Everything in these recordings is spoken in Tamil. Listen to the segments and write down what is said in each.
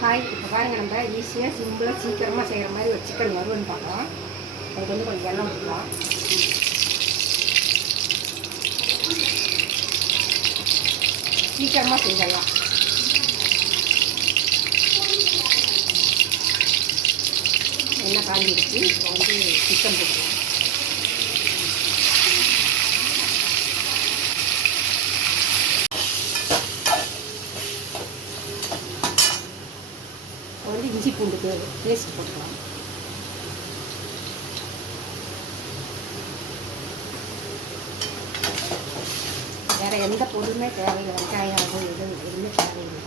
ஹாய், இப்போ பாருங்கள், நம்ம ஈஸியாக சிம்பிளாக சீக்கிரமாக செய்கிற மாதிரி ஒரு சிக்கன் வருவன்னு பார்க்கலாம். அதுக்கு வந்து கொஞ்சம் எண்ணெய் ஊற்றலாம். சீக்கிரமாக செஞ்சிடலாம். எண்ணெய் காஞ்சிடுச்சு. இப்போ வந்து சிக்கன் போட்டுக்கலாம். வந்து இஞ்சி பூண்டுக்கு பேஸ்ட் போட்டுக்கலாம். வேறு எந்த பொருளுமே தேவையில்லை. வெங்காயம் அது எதுவுமே தேவையில்லை.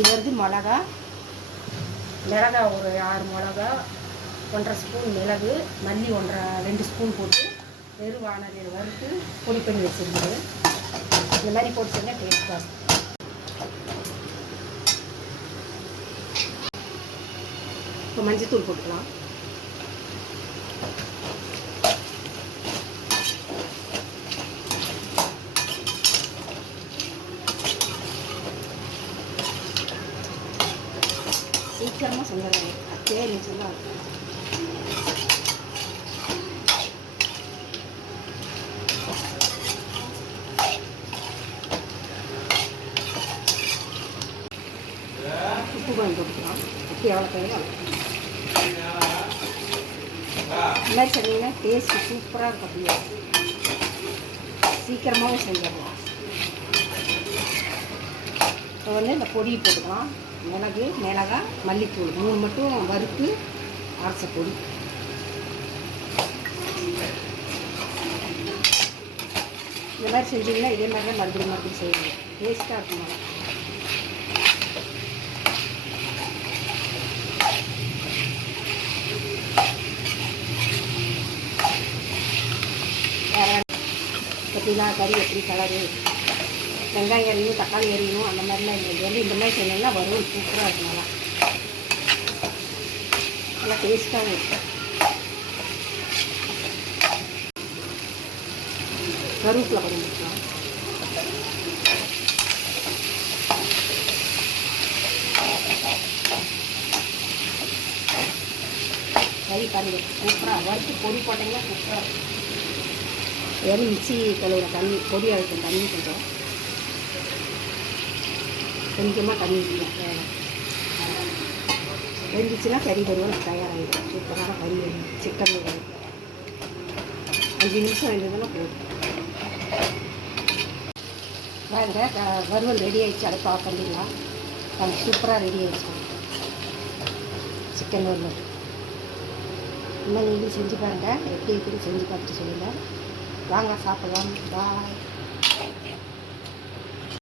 இது வந்து மிளகா ஒரு 6 மிளகா, 1.5 ஸ்பூன் மிளகு, மல்லி 2 ஸ்பூன் போட்டு வெறும் வானலியில் வறுத்து பொடி பண்ணி வச்சுருந்தது. இந்த மாதிரி போட்டு செஞ்சால் டேஸ்ட்டாக இருக்கும். இப்போ மஞ்சத்தூள் போட்டுக்கலாம். சீக்கிரமாக செஞ்சிடலாம். அப்படியே நிமிஷம்தான் இருக்கும். உப்பு கொஞ்சம் போட்டுக்கலாம். உப்பு எவ்வளோ தேவையோ இந்த மாதிரி செஞ்சீங்கன்னா டேஸ்ட்டு சூப்பராக இருக்கும். அப்படியே சீக்கிரமாகவும் செஞ்சிடலாம். இப்போ வந்து இந்த பொடியை போட்டுக்கலாம். மிளகு, மிளகாய், மல்லித்தூள் 3 மட்டும் வறுத்து அரைச்ச பொடி. இந்த மாதிரி செஞ்சிங்கன்னா இதே மாதிரி தான் மறுபடியும் செய்யணும். டேஸ்ட்டாக இருக்கும். எப்படின்னா கறி எப்படி கலரு, வெங்காயம் எறியணும், தக்காளி எறியணும், அந்த மாதிரிலாம் இல்லை. இது வந்து இந்த மாதிரி செஞ்சோம்னா வரும். சூப்பராக இருக்கும். நல்லா டேஸ்ட்டாகவும் இருக்கும். கருவேப்பிலை கொஞ்சம் போட்டுக்கலாம். கறி பாருங்க, சூப்பராக வறுத்து பொடி போட்டிங்கன்னா சூப்பராக இருக்கும். வெறும் மிக்சி கழுவுற தண்ணி, பொடி அழுத்தம் தண்ணி கொஞ்சமாக தண்ணி ஊற்றிக்கலாம். வெந்துச்சுன்னா கறி பருவம் தயாராகிடும். சூப்பரான கறி சிக்கன் 5 நிமிஷம் வெந்ததுன்னா போதும். வாங்க, வறுவல் ரெடி ஆகிடுச்சு. அடுப்பு ஆஃப் பண்ணிடலாம். அது சூப்பராக ரெடி ஆகிடுச்சு சிக்கன் வறுவல். இன்னும் நீங்களும் செஞ்சு பாருங்கள். எப்படி இருக்குன்னு செஞ்சு பார்த்துட்டு சொல்லுங்கள். வாங்க சாப்பிடலாம். பாய்.